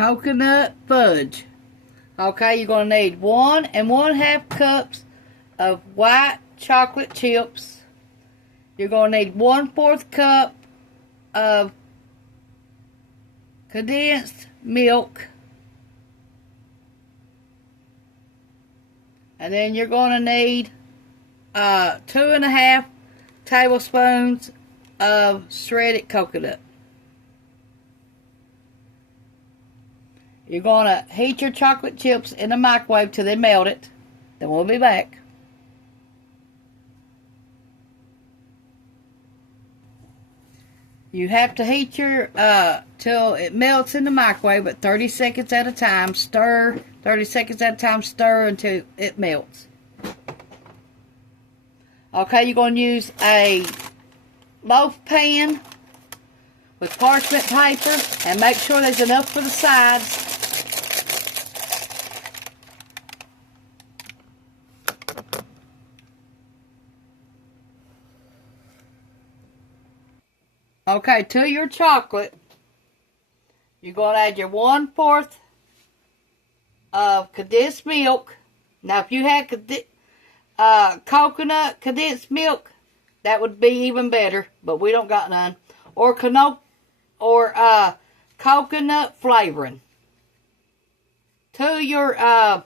coconut fudge. Okay, you're going to need 1 1/2 cups of white chocolate chips. You're going to need 1/4 cup of condensed milk. And then you're going to need 2 1/2 tablespoons of shredded coconut. You're going to heat your chocolate chips in the microwave till they melt it. Then we'll be back. You have to heat your till it melts in the microwave at 30 seconds at a time. Stir 30 seconds at a time. Stir until it melts. Okay, you're going to use a loaf pan with parchment paper and make sure there's enough for the sides. Okay, to your chocolate, you're going to add your 1/4 of condensed milk. Now, if you had coconut condensed milk, that would be even better, but we don't got none. Or coconut flavoring. To your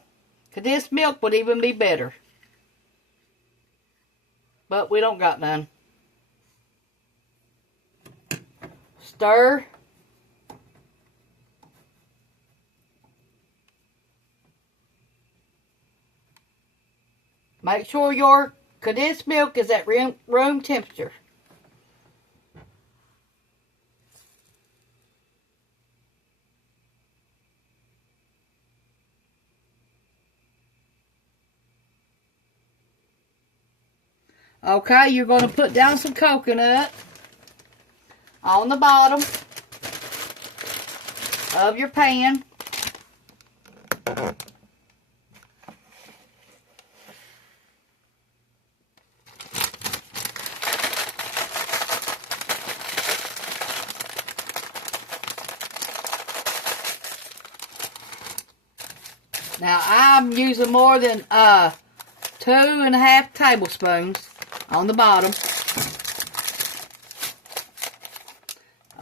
condensed milk would even be better, but we don't got none. Stir. Make sure your condensed milk is at room temperature. Okay, you're going to put down some coconut on the bottom of your pan. Now I'm using more than 2 1/2 tablespoons on the bottom.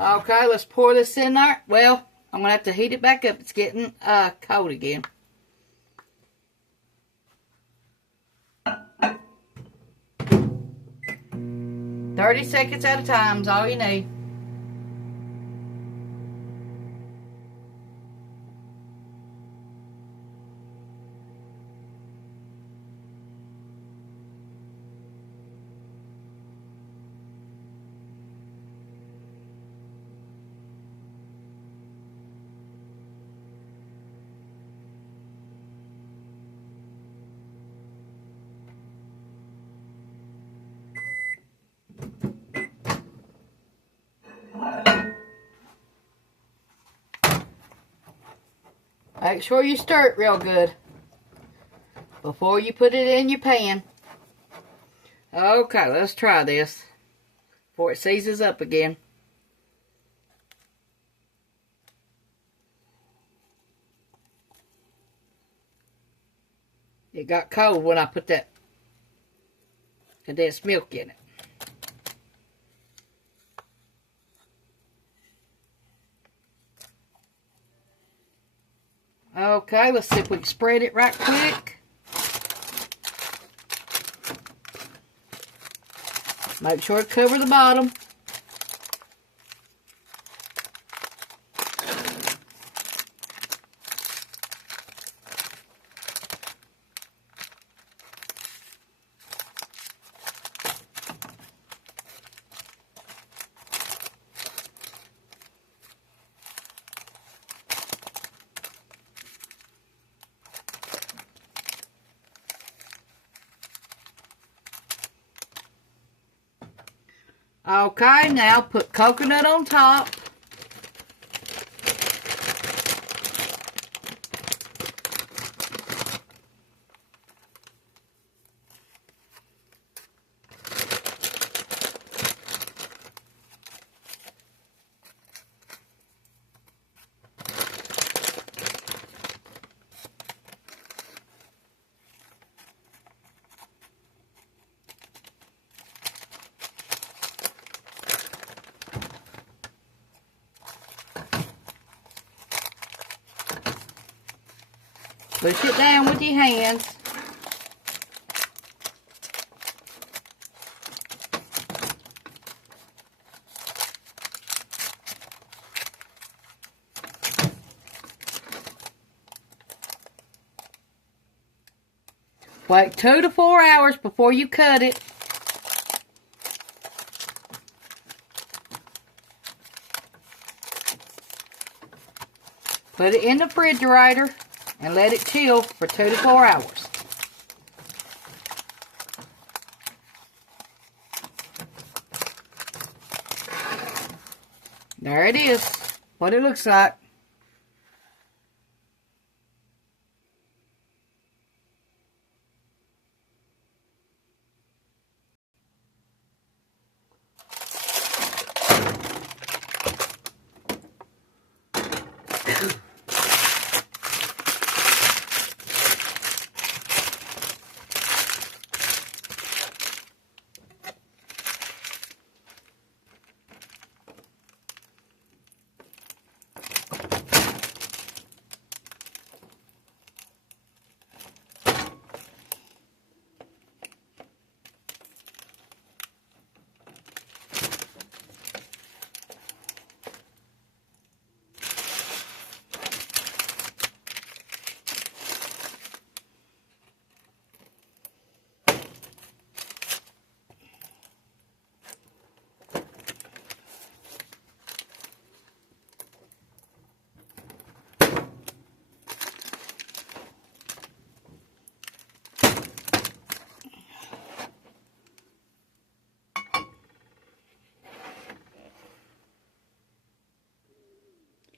Okay, let's pour this in there. Well, I'm going to have to heat it back up. It's getting cold again. "30 seconds at a time is all you need." Make sure you stir it real good before you put it in your pan. Okay, let's try this before it seizes up again. It got cold when I put that condensed milk in it. Okay, let's see if we can spread it right quick. Make sure to cover the bottom. Okay, now put coconut on top. Push it down with your hands. Wait 2 to 4 hours before you cut it. Put it in the refrigerator and let it chill for 2 to 4 hours. There it is, what it looks like.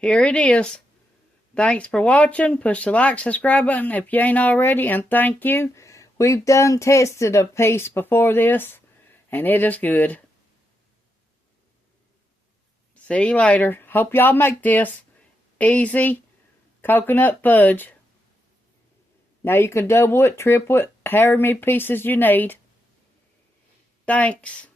Here it is. Thanks for watching. Push the like, subscribe button if you ain't already, and thank you. We've done tested a piece before this, and it is good. See you later. Hope y'all make this. Easy coconut fudge. Now you can double it, triple it, however many pieces you need. Thanks.